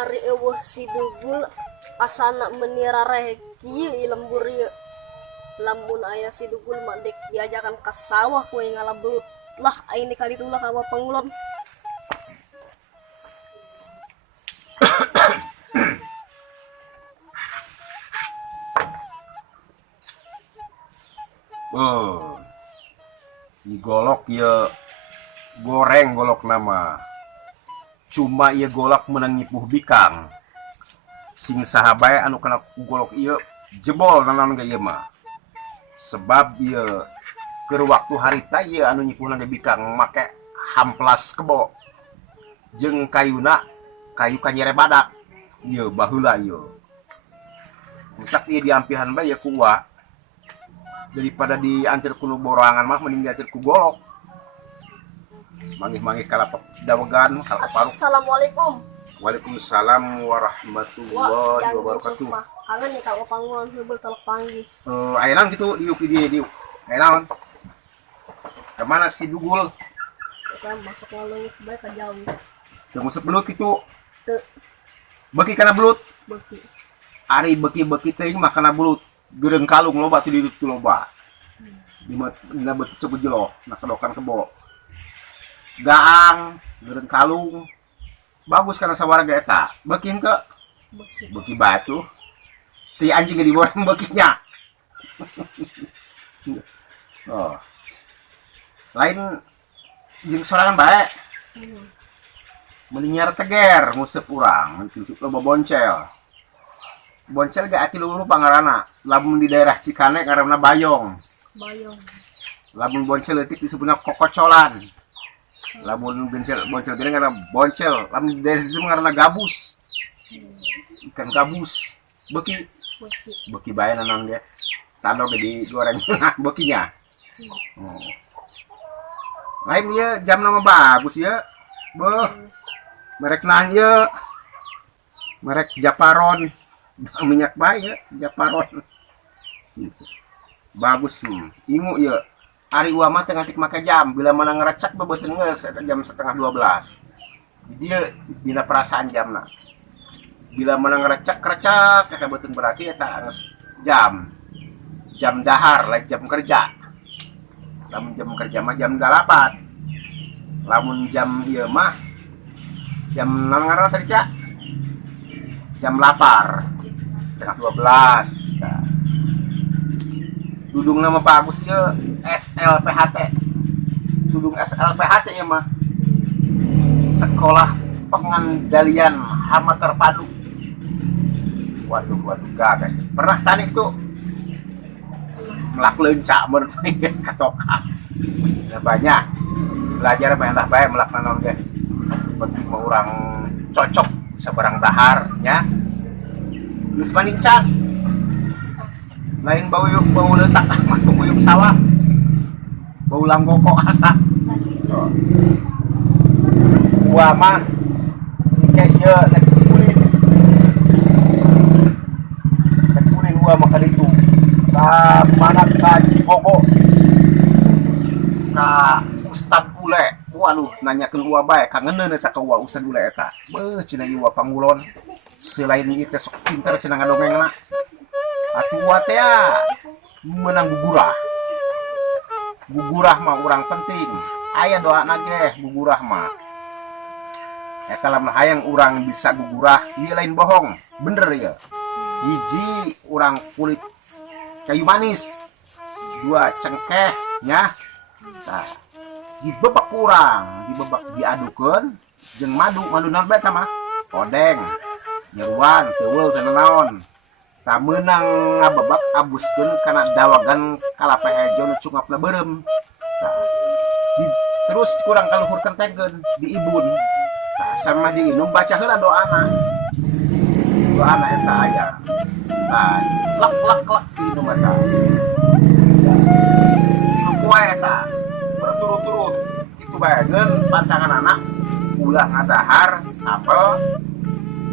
ari eueuh si dugul asana menirareh kieu lembur ieu lamun aya si dugul mah dek diajakan ka sawah we ngalabelut lah aini kali tulah kawa pangulon. Di golok ya goreng golok nama cuma ia golok menang ngipuh bikang sing sahabae anu kena golok iya jebol nanan ge ieu mah sebab ieu keur waktu harita ieu anu nyipuh nang bikang make hamplas kebo jeung kayuna kayu kanyere badak ieu baheula ieu utak ieu diampihan bae ya kuwa daripada diantir ku borangan mah mending diantir ku golok mangih-mangih kalapap dawegan kalapap paruk. Assalamualaikum. Waalaikumsalam warahmatullahi wabarakatuh. Kangen nih kawa pangulon heubeuh telek panggih. Ayeuna gitu diuk diuk. Ayeuna ke mana si dugul? Kita masuk leungit bae ka jauh. Teu museup belut kitu. Teu Beki kana belut. beuki. Ari beki-beki teh mah kana belut. Gereng kalung loba ti di ditu loba. Dina beuti coba jelo, na kedokan kebo. Gaang, gereng kalung. Bagus kana sawarga eta. Beki henteu? Beki batu. Ti anjing di boreng bekinya. Oh. Lain jeung sorangan bae. Mending nyar teger museup urang, mun loba boncel. Boncel gak ati lulu pangarana. Lamun di daerah Cikane ngaranna bayong. Bayong. Lamun boncel leutik disebutna kokocolan. Lamun boncel gede ngaranna boncel. Lamun di daerah itu ngaranna gabus. Ikan gabus. Beki. Beki bae nanon ge. Tando ge digoreng bekinya. Oh. Lain ieu jam nama bagus ya. Beuh. Merek naon ieu? Merek Japaron. Minyak bae ya, Japaron. Gitu. Bagus ingu ieu. Ari uama mah teu ngantik make jam, bila mana ngerecek beubeuteuh geus eta jam 11:30. Dia dina perasaan jamna. Bila mana ngerecek eta beuteung berarti eta geus jam. Jam dahar lain jam kerja. Lamun jam kerja mah jam 8. Lamun jam ieu mah jam naon ngaranna tadi, Cak? Jam lapar. 11:30. Nah. Dudung nama bagus ya SLPHT. Dudung SLPHT ya mah. Sekolah Pengendalian Hama Terpadu. Waduh gagah. Pernah tani itu melak leunca mun katoka. Ya banyak. Belajar banyak bae melak nanon ge. Penting mah urang cocok sabarang dahar nya. Geus manincan. Lain bau leutak mah bau sawah. Bau langgoko asa. Gua mah kayak ieu nek kulit. Nek kulit gua mah kaditu. Ka mana ka Cibogo. Ka Ustad Bule. Waduh nanyakeun gua bae kangeneun eta ka gua Ustad Bule eta. Beuh cenah ieu pangulon. Selain ieu teh sok pinter cenah ngadongengna. Atua teh menang gugurah. Gugurah mah urang penting. Aya doana ge gugurah mah. Eta lamun hayang urang bisa gugurah, ieu lain bohong. Bener ya. Hiji urang kulit kayu manis. Dua cengkeh nya. Tah. Dibebek kurang, dibebek diadukeun jeung madu naon bae tah mah? Odeng. Nyeruan, teuweul teu naon. Tak menang ngabebak abuskeun kana dawagan kalape hejo nu cungapna beureum. Terus kurang kaluhur kentegeun diibun. Tah sama diinum baca heula doana. Doana eta aya. Tah lek diinum eta. Kumaha eta? Berturut-turut itu bae geun pantangan anak ulah ngadahar sambel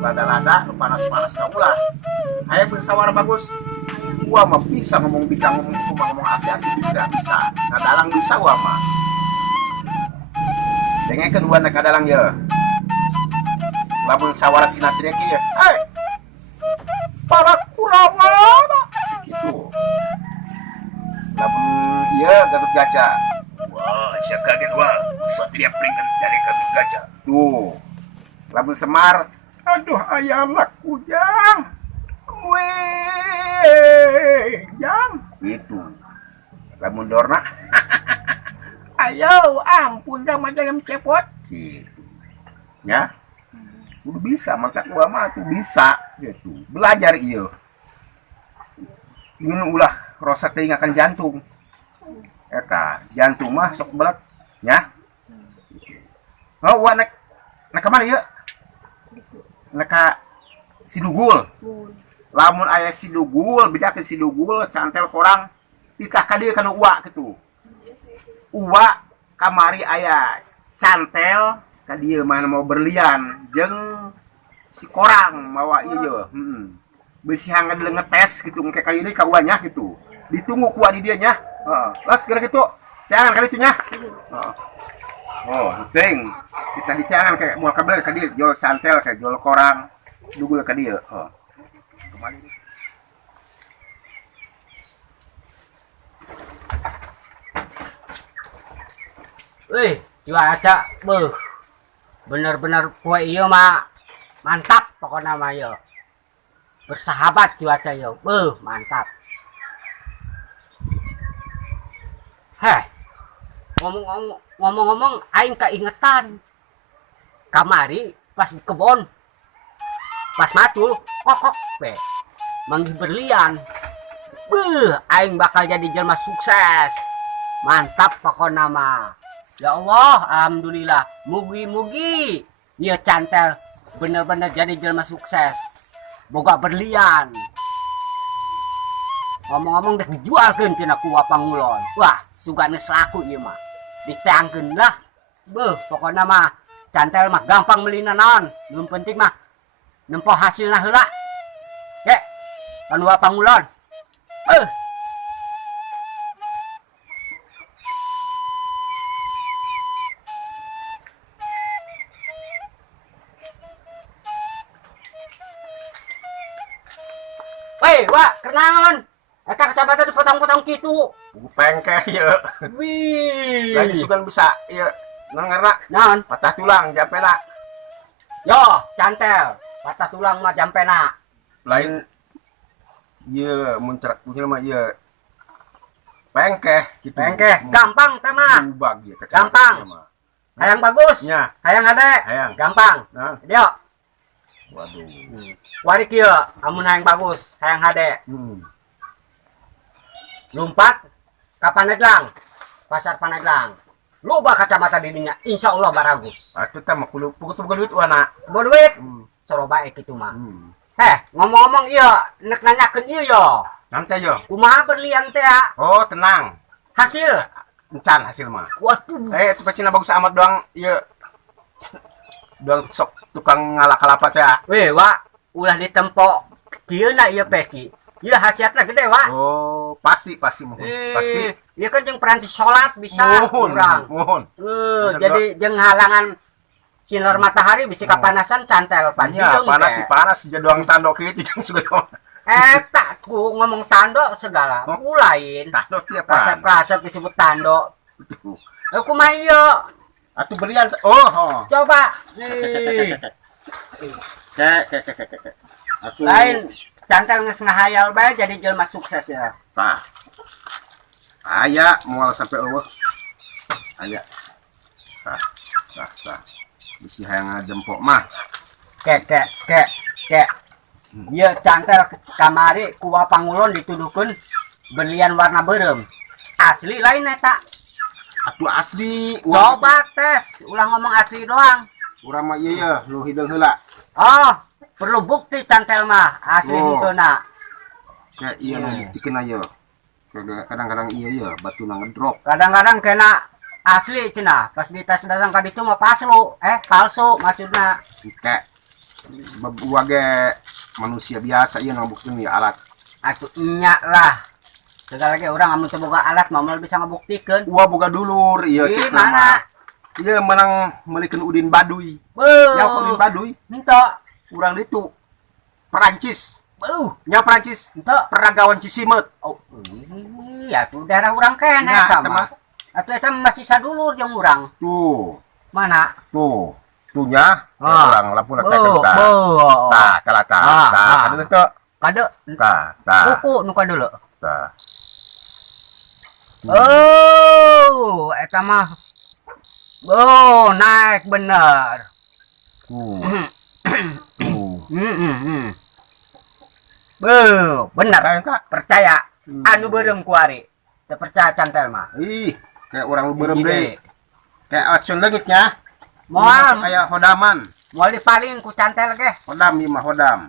lada-lada nu panas-panas ka ulah. Aya bersawara bagus. Gua mah bisa ngomong bikang ngomong hati-hati juga bisa. Ngadalang bisa gua mah. Dengekeun gua nek ngadalang ye. lamun sawara sinatria kieu para Kurawa gitu. Lamun ieu Gatot Kaca Wah, saya kaget wah. Satria peringkat dari Gatot Kaca. tuh. Lamun Semar, aduh aya anak kujang. Weh, jang gitu. Lamun Dorna, ayo ampun jang macam cepot gitu. Ya, udah bisa mangkat gua mah tuh bisa gitu. Belajar iyo. Ini ulah rosa teuing akan jantung. Eta jantung mah sok belet ya. Oh, wa nek mana ieu? Nek ka Sidugul. Lamun aya Sidugul, bejakeun Sidugul cantel korang titah ka dieu kana uwa kitu. Uwa kamari aya cantel ka dieu mah mau berlian jeung si korang mawa ieu. Besi hangga ngetes gitu engke kali ini ka uanya gitu. Ditunggu kuat di dia nya. Las gara gitu. Jangan kali itu nya. Oh, penting. Kita dicangan kayak moal kabel ka dieu jual cantel kayak jual korang. Dugul ka dieu. Kembali. Wih, cuaca beuh. Bener-bener kue ieu mah mantap pokoknya mah ieu. Bersahabat cuaca ieu. Beuh, mantap. Heh. Ngomong-ngomong aing keingetan. Kamari pas di kebon. Pas macul kokok be. Manggih berlian. Beuh, aing bakal jadi jelma sukses. Mantap pokoknya mah. Ya Allah, alhamdulillah. Mugi-mugi ieu cantel bener-bener jadi jelma sukses. Boga berlian. Ngomong-ngomong dek dijualkeun cenah ku Pangulon. Wah, sugane selaku ieu mah. Diteangkeun lah. Beuh, pokoknya mah cantel mah gampang melina naon. Nu penting mah nempo hasilna heula. Kek, kan Pangulon. Weh, wah, kenaon? Eta kacamata dipotong-potong kitu. Pengkeh ieu. Wih. Lagi sugan bisa ieu nangarna Naon? patah tulang jampena. Yo, cantel. Patah tulang mah jampena. Lain ieu muncrat mungkin mah ieu pengkeh gitu. Pengkeh, gampang teh mah. Ubag ieu Gampang. Hayang bagus. Nya. Hayang ade. Hayang. Gampang. Nah, Yo, waduh. wari kieu amun hayang bagus, hayang hade. Lumpat ka Paneglang. Pasar Paneglang. Loba kacamata di dinya, insyaallah baragus. Atuh teh mah kudu pukul duit wana. Bawa duit. Soro bae kitu mah. Ngomong-ngomong ieu, nek nanyakeun ieu yo. Nanti yo. Kumaha berlian teh? Oh, tenang. Hasil. Encan hasil mah. Waduh. Itu pecina bagus amat doang ieu. Doang sok tukang ngalak-kalapa teh. Weh, Wak, ulah ditempo kieu na ieu peci. Ieu hasiatna gede, Wak. Oh, pasti mohon. Pasti. Ieu kan jeung peranti salat bisa kurang. Mohon. Jadi jeung halangan sinar matahari bisa kapanasan cantel pan Iya, hidung panas teh. sih panas jadoang tandok kitu jeung suga. Eta ku ngomong tando segala. Ulain. Tandok tiap Kasep-kasep disebut tando. Kumaha ieu? Atuh berlian. Oh. Coba. Nih. Ke. Atuh. Lain cantel geus ngahayal bae jadi jelema sukses ya. Tah. Aya moal sampai eueuh. Aya. Tah. Bisi hayang ngajempok mah. Kek. Ieu cantel kamari ku Pangulon dituduhkeun berlian warna beureum. Asli lain eta. Atuh asli. Coba tes, ulah ngomong asli doang. Urang mah ieu ya, lu hideung heula. Oh, perlu bukti cantel mah asli henteu. Kayak iya nu buktikeun aya. Kadang-kadang iya ya batuna ngedrop. Kadang-kadang kena asli cenah, pas dites datang ka ditu mah palsu maksudna. Kayak sebab ge manusia biasa ieu ngabukteun ya alat. Atuh nya lah. Segala lagi orang amun teu boga alat mah moal bisa ngabuktikeun. Boga dulur ieu Di cek mana? nama. Iya menang melikan Udin Baduy. Beuh. Ya Udin Baduy. Ento. Urang itu Perancis. Beuh. Nya Perancis. Ento. Peragawan Cisimet. Oh, iya tuh daerah urang kene Nah, eta eta mah. mah. Atuh eta masih sadulur jeung urang. Tuh. Mana? Tuh. Tuhnya. Ah. Urang Lampuna teh Beuh, tah. beuh. Tah, tah, tah. Ah, Tah, ah. kan itu. Kade Tah, tah. kuku nu kadeuleu. Tah. Oh, eta mah. Oh, naik bener. Tuh. Tuh. Bener. Kayak tak. Percaya. Anu beureum ku ari. Teu percaya cantel mah. Ih, kayak orang lu berem Hiji deh. deui. Kayak action legitnya. Moal Kayak hodaman. moal dipaling ku cantel ge. Hodam ieu mah hodam.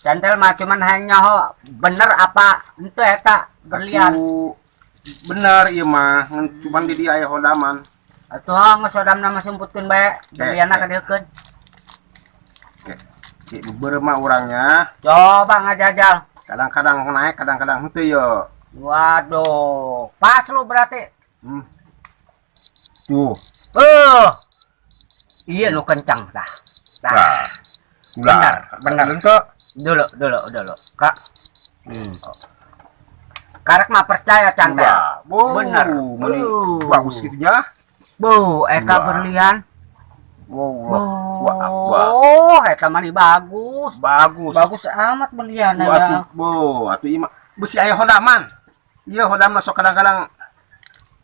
Cantel mah cuman hanya nyaho bener apa henteu eta berlian. Atuh, bener ieu mah ngan cuman di dia aya hodaman. Atuh geus sodamna mah sumputkeun bae. Berlianna kadeukeun. Kayak berem mah urangnya. Coba ngajajal. Kadang-kadang naik, kadang-kadang henteu ya. Waduh, pas lu berarti. Tuh. Iya nu kencang dah. Nah. Benar, benar. Lento. Dulu. Kak. Karek mah percaya cantel. Bener. Bagus gitu ya. Bu, eta Wah. berlian. Wah, Eta mah bagus. bagus. Bagus amat berlian Atuh, ya. atuh ieu mah besi aya hodaman. Ieu hodamna sok kadang-kadang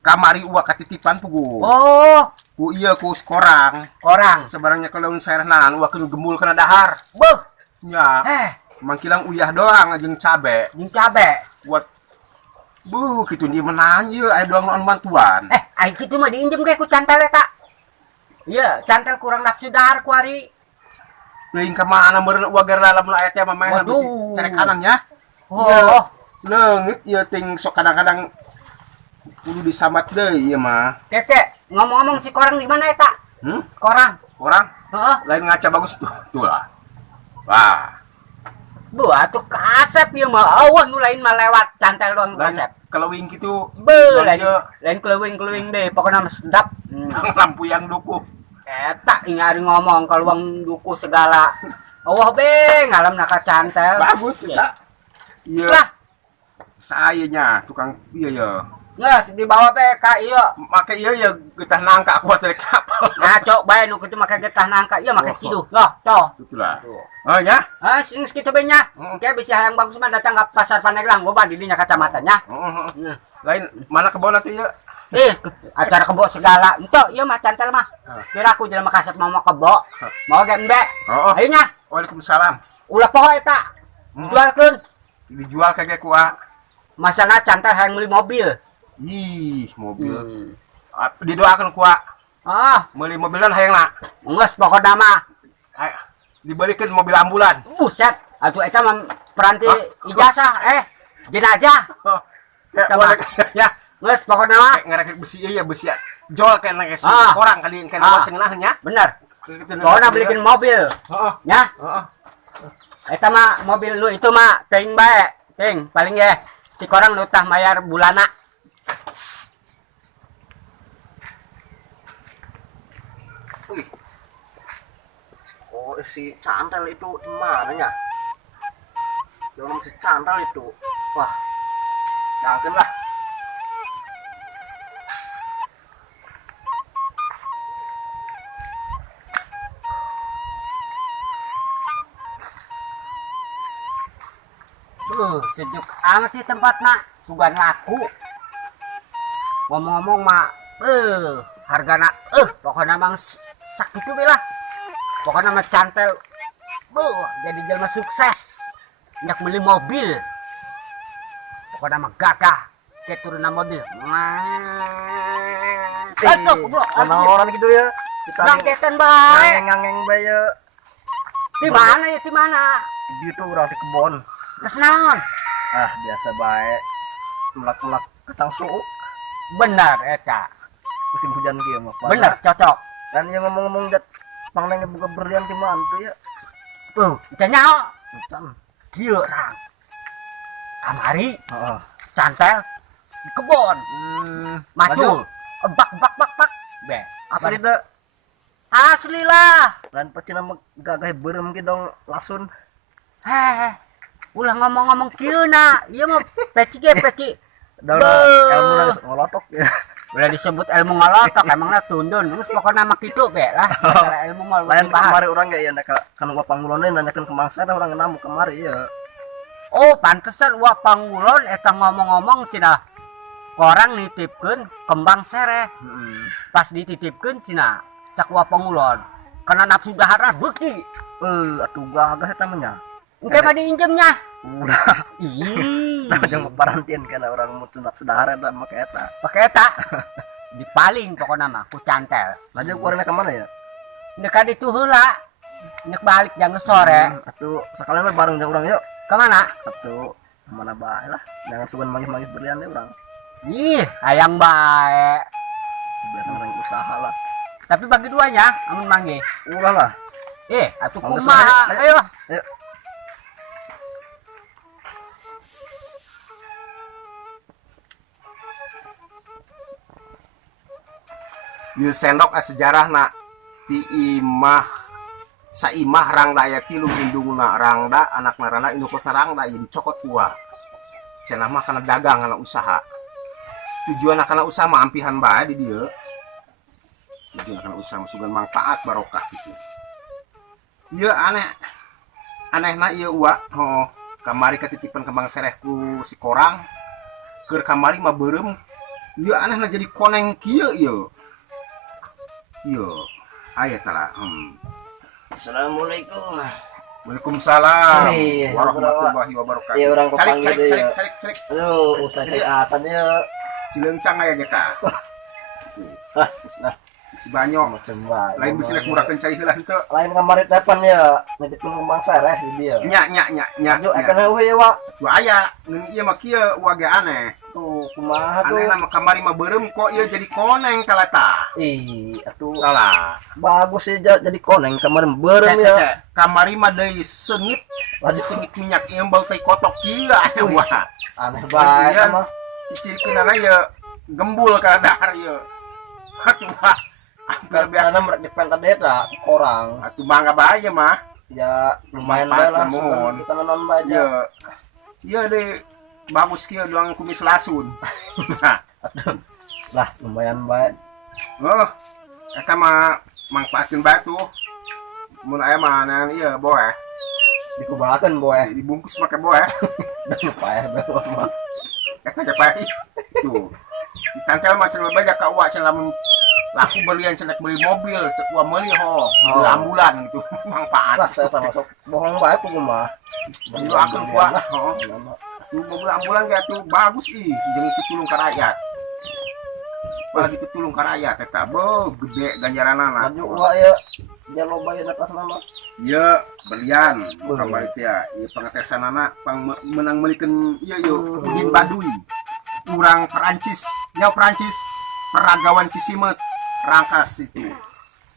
kamari uak katitipan pugu. Oh, Ku ieu ku korang. orang. Sebarangnya kalau saernahan uak keun gembul kana dahar. Beuh, Nya, mangkilang uyah doang jeung cabe. jeung cabe. Buat kitu di menahan ieu aya doang nu bantuan. Ai kitu mah diinjem ge ku cantel eta. Iya, cantel kurang nafsu dahar ku ari. Teuing ka mana meureun uak gara dalam aya teh mah main besi Waduh. cerek kanan nya. Oh, Leungit ieu ting sok kadang-kadang kudu disamat deui ieu mah. Tete, ngomong-ngomong si korang di mana eta? Korang. Orang Heeh. lain ngaca bagus tuh lah. Wah, Bu, atuh kasep ieu mah eueuh nu lain mah lewat cantel doang lain kasep. kelewing gitu. Beuh, Doang lain keleuwing-keleuwing deh, pokokna mah sedap. lampu yang duku. Eta ingari ngomong kalau bang duku segala. Allah be ngalamna ka cantel. Bagus eta. Iya. Lah, Sayanya tukang iya ya. geus dibawa be ka ieu. Make iya ya getah nangka aku teh kapal. Ngaco bae nu kitu make getah nangka ieu make kidu. Loh, toh. Itulah. Oh ya. Sing kitu be nya. Ke bisa hayang bagus mah datang ka pasar Paneglang loba di dinya kacamata nya. Lain mana kebon atuh ya? Acara kebo segala. Ento ieu mah cantel mah. Kira aku jelema kasep mau kebo. Mau ge embe. Ayo nya. Waalaikumsalam. Ulah poho eta. Jualkeun. Dijual kagak kuah. Masalah cantel hayang meuli mobil. Ih, mobil. Didoakeun kuah. Meuli mobilan hayangna. Geus pokona mah. Dibalikin mobil ambulan. Buset. Atuh eta mah peranti ijazah jenazah. Ya boleh ya. Geus pokona mah. Ngarek besi iya besi jol kayak nang si orang kali yang kena tengahnya. Bener. Pokona belikin mobil. Nya. Eta mah mobil lu itu mah teuing bae. Teuing paling ye si korang nu tah mayar bulana. Oh, si Cantel itu di mananya? Belum si Cantel itu. Wah, jangan lah. Sejuk amat di tempatna. Sugan laku. Ngomong-ngomong mah, hargana pokoknya mang sakitu belah. Pokoknya mah cantel. Jadi jelma sukses. Nyak beli mobil. Pokoknya mah gagah. Kayak turunan mobil. Orang gitu ya. Kita Bangketan bae. ngangeng bae ya. Di mana ya, di mana? Di itu orang di kebon. Terus naon? Ah, biasa bae. Melak-melak kacang suuk. Benar eta. Musim hujan dia mah. Benar, cocok. Dan yang ngomong-ngomong dat panglengnya buka berlian di mana tuh ya? Itu nyaho. Can. Kieu rang. Kamari Heeh. cantel di kebon. Macul. Bak. be. Asli dah. Asli lah. Lain pacina mah gagah beureum ge dong lasun. Heh. Ulah ngomong-ngomong kieu na. Ieu mah peci ge peci. Da ilmu geus ngolotok ya. Udah disebut ilmu ngolotok emangna tundun. Geus pokona mah kitu be lah. Masalah ilmu mah Lain dibahas. kemari urang ge ya kan gua panggulone nanyakeun ke mangsa dah urang namu kemari ya. Oh, pantesan Wak Panggulon eta ngomong-ngomong cenah. Korang nitipkeun kembang sereh. Pas dititipkeun cenah cak Wak Panggulon. Karena nafsu dahar beuki. Atuh gagah eta mah nya. Engke mah diinjemnya. Udah. Ih. Nah, jeung parantian kana urang mutu nafsu dahar da make eta. Pakai eta. Dipaling pokokna mah ku cantel. Lajeng kuarena ka mana ya? Dekat itu heula. Nek balik jang sore. Atuh sakalian mah bareng jeung urang yuk. Kemana? Atuh mana bae lah. Jangan sugan manggih-manggih berlian deh urang. Ih, hayang bae. Biasa orang usaha lah. Tapi bagi duanya, amun mangge. Ulah lah. Atuh Mangga kumaha? saha, Ayo. Ayo. Ieu sendok sejarah nak ti imah saimah rangda aya tilu indungna rangda anakna rangda indukna rangda ieu dicokot kuah. Cenah mah kana dagang kana usaha. Tujuan kana usaha mah ampihan bae di dieu. Tujuan kana usaha mah sugan manfaat barokah gitu. Ieu anehna ieu uwa kamari ketitipan kembang sereh ku si korang keur kamari mah beureum ieu anehna jadi koneng kieu ieu. Yo, aya tala. Assalamualaikum. Waalaikumsalam Iya, warahmatullahi wabarakatuh. Iya, orang Calik, kepanggil calik, deh, calik, ya. calik, calik. Aduh, ustaz caiatan ya. Cileungcang aya kita. Ah, bismillah. Si banyo. Macam bae. Lain bisi rek murahkeun cai heula henteu. Lain kamari depan ya. Ngedipun kembang sereh di dia. Nya. Ayo ekana we wa. Tuh aya, ngeun ieu mah kieu wa ge aneh. Tuh, kumaha tuh? Anehna mah kamari mah beureum kok ieu jadi koneng kalata. Atuh Salah. bagus sih jadi koneng kemarin beureum ya. Kamari mah deui seungit, seungit minyak ieu bau teh kotok kieu aneh wah. Aneh bae Kemudian, mah. cicikeunana ieu gembul ka dahar ieu. Atuh mah hampir biasa. Karena mereka depan tadi eta orang. Atuh mangga bae ieu mah. Ya lumayan Manfaat bae lah. namun. Kita non bae aja. Ieu. Ieu deui bagus kieu doang kumis lasun. Aduh. Lah lumayan bae. Oh, eta mah mangpaatkeun bae tuh. Mun aya mah nan ieu boe. Dikubahakeun boe. Dibungkus make boe. Dan payah bae mah. Eta ge paeh. Tuh. Si cantel mah cenah bae ka uwa cenah lamun laku belian cenah beli mobil, cek uwa meuli ho, mobil Oh. ambulan gitu. Manfaat. Lah saya termasuk bohong bae ku mah. Jadi akan kuat. Tuh mobil ambulan ge tuh bagus ih, jeung ditulung ka rakyat. Apalagi ditulung ka rakyat eta beuh gede ganjaranana. Maju wa ya. Ya loba ya pas nama. Ieu belian kamari teh ya. Ieu pengetesanana menang meulikeun ieu Udin Baduy. Urang Perancis, nya Perancis peragawan Cisimet rangkas itu.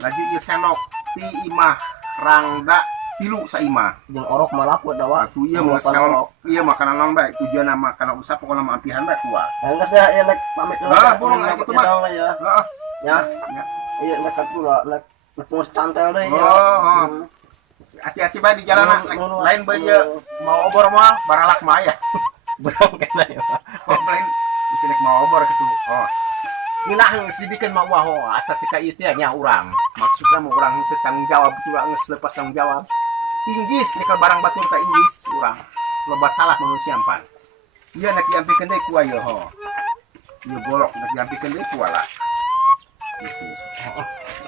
Lagi ieu sendok ti imah rangda tilu saimah. Jeung orok malah ku da wa. Atuh ieu mah sekarang ieu makanan naon bae tujuanna mah kana usaha pokona mah ampihan bae kuat. Enggeus ya ya nek pamit dulu. Lah, burung aya kitu mah. Ya. Heeh. Ya. Ya. Iya nek kula nek ngurus cantel deh ya. Oh. Hati-hati bae di jalanan lain bae ieu mau obor mah baralak mah aya. Berang kena ya. Oh, lain bisa nek mau obor kitu. Oh. Nginah sedikeun mah wah asa tika ieu teh nya urang. Maksudna mah urang teu tanggung jawab itu geus lepas tanggung jawab. Inggis nyekel barang batur ka Inggis urang. Loba salah manusia ampan. Ieu nek diampikeun deui ku aya ho. Ieu golok nek diampikeun deui ku lah. Gitu.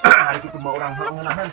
Hari kitu mah urang ngeunaheun.